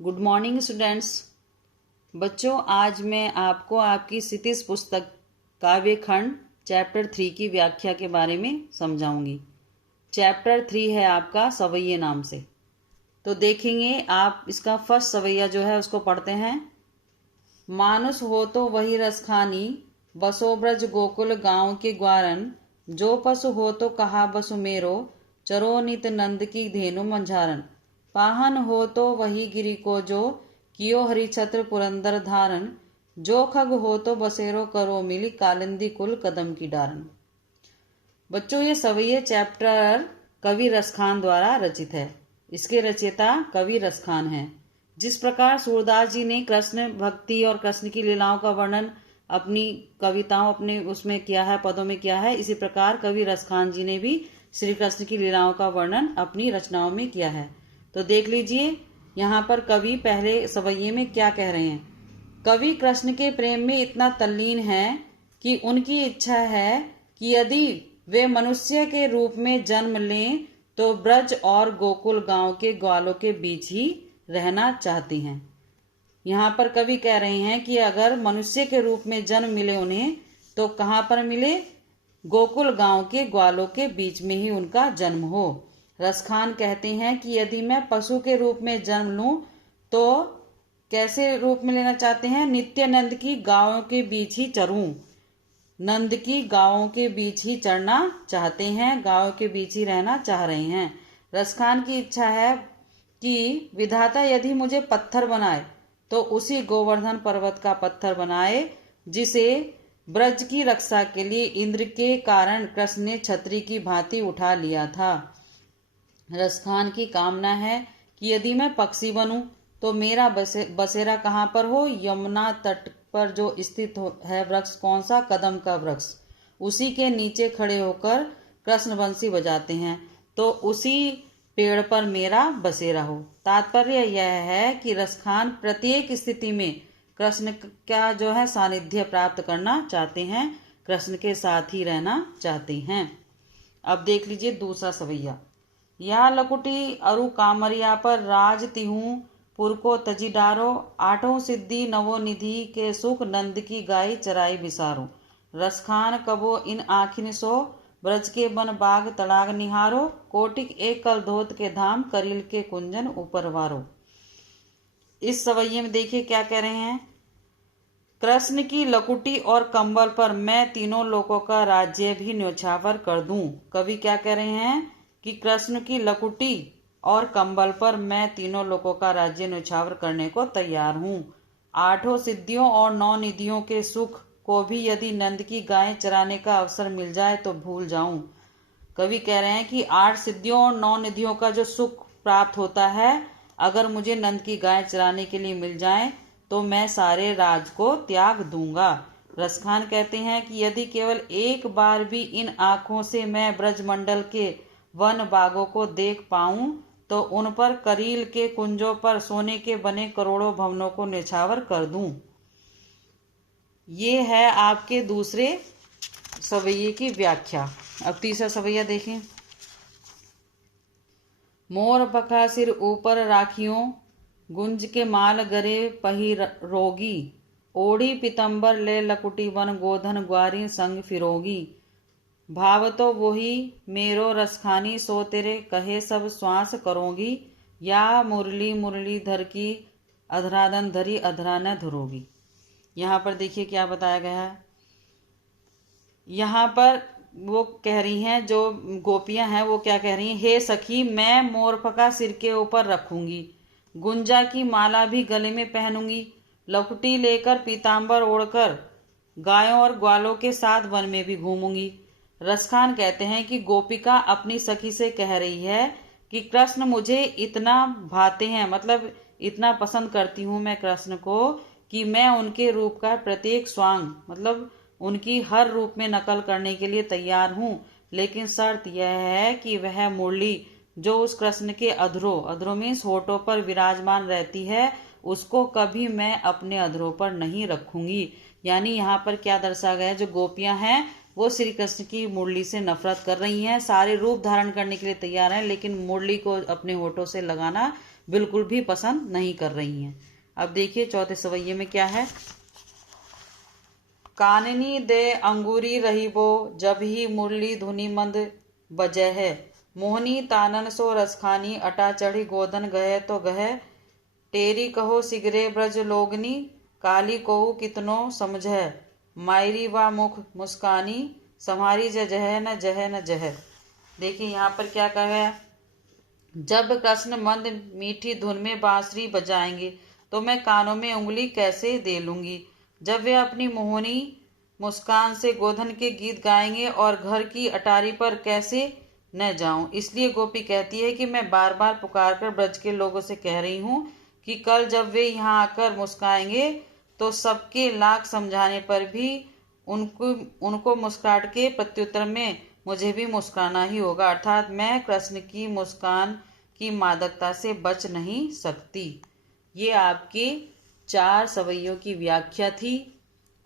Good morning students. बच्चों, आज मैं आपको आपकी क्षितिज पुस्तक काव्य खंड चैप्टर 3 की व्याख्या के बारे में समझाऊंगी। चैप्टर 3 है आपका सवैये नाम से। तो देखेंगे आप इसका फर्स्ट सवैया जो है उसको पढ़ते हैं। मानुष हो तो वही रसखानी, बसो ब्रज गोकुल गांव के ग्वारन। जो पशु हो तो कहा बसु मेरो, चरो नित नंद की धेनु मंझारन। पाहन हो तो वही गिरि को जो, कियो हरि छत्र पुरंदर धारन। जो खग हो तो बसेरो करो मिली, कालिंदी कुल कदम की डारन। बच्चों, ये सवैये चैप्टर कवि रसखान द्वारा रचित है। इसके रचयिता कवि रसखान हैं। जिस प्रकार सूरदास जी ने कृष्ण भक्ति और कृष्ण की लीलाओं का वर्णन अपनी कविताओं अपने उसमें किया है, पदों में किया है, इसी प्रकार कवि रसखान जी ने भी श्री कृष्ण की लीलाओं का वर्णन अपनी रचनाओं में किया है। तो देख लीजिए यहाँ पर कवि पहले सवैये में क्या कह रहे हैं। कवि कृष्ण के प्रेम में इतना तल्लीन है कि उनकी इच्छा है कि यदि वे मनुष्य के रूप में जन्म लें तो ब्रज और गोकुल गांव के ग्वालों के बीच ही रहना चाहती हैं। यहाँ पर कवि कह रहे हैं कि अगर मनुष्य के रूप में जन्म मिले उन्हें तो कहाँ पर मिले, गोकुल गांव के ग्वालों के बीच में ही उनका जन्म हो। रसखान कहते हैं कि यदि मैं पशु के रूप में जन्म लूं तो कैसे रूप में लेना चाहते हैं, नित्य नंद की गायों के बीच ही चरूं। नंद की गायों के बीच ही चरना चाहते हैं, गायों के बीच ही रहना चाह रहे हैं। रसखान की इच्छा है कि विधाता यदि मुझे पत्थर बनाए तो उसी गोवर्धन पर्वत का पत्थर बनाए जिसे ब्रज की रक्षा के लिए इंद्र के कारण कृष्ण ने छतरी की भांति उठा लिया था। रसखान की कामना है कि यदि मैं पक्षी बनूं तो मेरा बसेरा कहाँ पर हो, यमुना तट पर जो स्थित है वृक्ष कौन सा, कदम का वृक्ष, उसी के नीचे खड़े होकर कृष्ण बंसी बजाते हैं तो उसी पेड़ पर मेरा बसेरा हो। तात्पर्य यह है कि रसखान प्रत्येक स्थिति में कृष्ण का जो है सानिध्य प्राप्त करना चाहते हैं, कृष्ण के साथ ही रहना चाहते हैं। अब देख लीजिए दूसरा सवैया। या लकुटी अरु कामरिया पर राज तिहू, पुर को तजी डारो। आठों सिद्धि नवो निधि के सुख, नंद की गाय चराई बिसारो। रसखान कबो इन आखिन सो, ब्रज के बन बाग तड़ाग निहारो। कोटिक एक कल धोत के धाम, करील के कुंजन ऊपर वारो। इस सवैये में देखिए क्या कह रहे हैं। कृष्ण की लकुटी और कंबल पर मैं तीनों लोगों का राज्य भी न्योछावर कर दूं। कवि क्या कह रहे हैं कि कृष्ण की लकुटी और कंबल पर मैं तीनों लोगों का राज्य न्योछावर करने को तैयार हूँ। आठों सिद्धियों और 9 निधियों के सुख को भी यदि नंद की गाय चराने का अवसर मिल जाए तो भूल जाऊं। कवि कह रहे हैं कि 8 सिद्धियों और 9 निधियों का जो सुख प्राप्त होता है, अगर मुझे नंद की गाय चराने के लिए मिल जाए तो मैं सारे राज को त्याग दूंगा। रसखान कहते हैं कि यदि केवल एक बार भी इन आंखों से मैं ब्रजमंडल के वन बागों को देख पाऊं तो उन पर करील के कुंजों पर सोने के बने करोड़ों भवनों को न्यौछावर कर दूं। ये है आपके दूसरे सवैये की व्याख्या। अब तीसरा सवैया देखें। मोर पखा सिर ऊपर राखियों, गुंज के माल गरे पही रोगी। ओढ़ी पितंबर ले लकुटी वन, गोधन ग्वारी संग फिरोगी। भाव तो वही मेरो रसखानी, सो तेरे कहे सब श्वास करोगी। या मुरली मुरलीधर की, अधराधन धरी अधरा न धरोगी। यहाँ पर देखिए क्या बताया गया है। यहाँ पर वो कह रही हैं, जो गोपियां हैं वो क्या कह रही हैं, हे सखी मैं मोरपका सिर के ऊपर रखूंगी, गुंजा की माला भी गले में पहनूंगी, लकुटी लेकर पीताम्बर ओढ़कर गायों और ग्वालों के साथ वन में भी घूमूंगी। रसखान कहते हैं कि गोपिका अपनी सखी से कह रही है कि कृष्ण मुझे इतना भाते हैं, मतलब इतना पसंद करती हूँ मैं कृष्ण को कि मैं उनके रूप का प्रत्येक स्वांग, मतलब उनकी हर रूप में नकल करने के लिए तैयार हूँ। लेकिन शर्त यह है कि वह मुरली जो उस कृष्ण के अधरों मीन्स होठों पर विराजमान रहती है, उसको कभी मैं अपने अधरों पर नहीं रखूंगी। यानी यहाँ पर क्या दर्शाया गया है, जो गोपियां हैं वो श्री कृष्ण की मुरली से नफरत कर रही हैं, सारे रूप धारण करने के लिए तैयार हैं लेकिन मुरली को अपने होठों से लगाना बिल्कुल भी पसंद नहीं कर रही हैं। अब देखिए चौथे सवैये में क्या है। काननी दे अंगूरी रहीबो, जब ही मुरली धुनि मंद बजै है। मोहनी तानन सो रसखानी, अटा चढ़ी गोधन गहे तो गहे। टेरी कहो सिगरे ब्रज लोगनी, काली कोहू कितनो समझै। मायरी वा मुख मुस्कानी, सम्हारी जह न जह न जह। देखिए यहाँ पर क्या कहा है। जब कृष्ण मंद मीठी धुन में बांसुरी बजाएंगे तो मैं कानों में उंगली कैसे दे लूंगी। जब वे अपनी मोहनी मुस्कान से गोधन के गीत गाएंगे और घर की अटारी पर कैसे न जाऊं। इसलिए गोपी कहती है कि मैं बार बार पुकार कर ब्रज के लोगों से कह रही हूँ कि कल जब वे यहाँ आकर मुस्काएंगे तो सबके लाख समझाने पर भी उनको मुस्कुराहट के प्रत्युत्तर में मुझे भी मुस्कुराना ही होगा। अर्थात मैं कृष्ण की मुस्कान की मादकता से बच नहीं सकती। ये आपके 4 सवैयों की व्याख्या थी।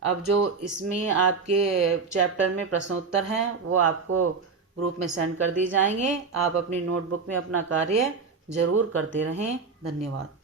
अब जो इसमें आपके चैप्टर में प्रश्नोत्तर हैं वो आपको ग्रुप में सेंड कर दिए जाएंगे। आप अपनी नोटबुक में अपना कार्य जरूर करते रहें। धन्यवाद।